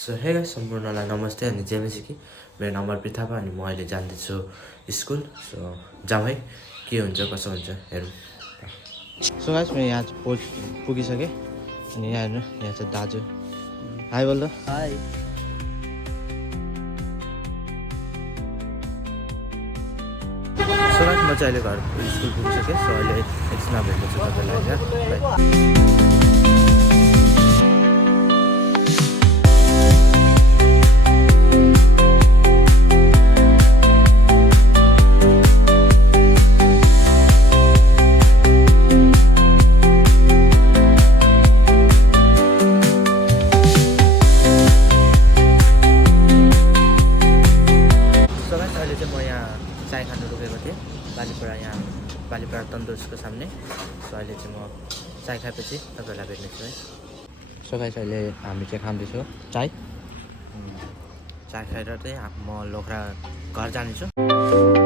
So hey guys सम्पूर्णलाई नमस्ते अनि जय मसिकी मेरो नाम अर्पित थापा अनि म अहिले जाँदैछु स्कुल। सो जाउँ है के हुन्छ कसो हुन्छ हेरौँ। सो गाइस म यहाँ पुगिसकेँ अनि यहाँ हेर्नु यहाँ चाहिँ दाजु हाई बोल्दा हाई। सो गाइस म चाहिँ अहिले घर स्कुल पुगिसकेँ। सो अहिले एकछिनमा भेट्दैछु तपाईँलाई यहाँ। चाय खानु रोकेको थिएँ बालीपाडा यहाँ बालीपाडा तन्दुरुस्तको सामने। सो अहिले चाहिँ म चाय खाएपछि तपाईँहरूलाई भेट्नेछु है। सो गाइस अहिले हामी चाहिँ खाँदैछौँ चाय खाएर चाहिँ म लोखरा घर जानेछु।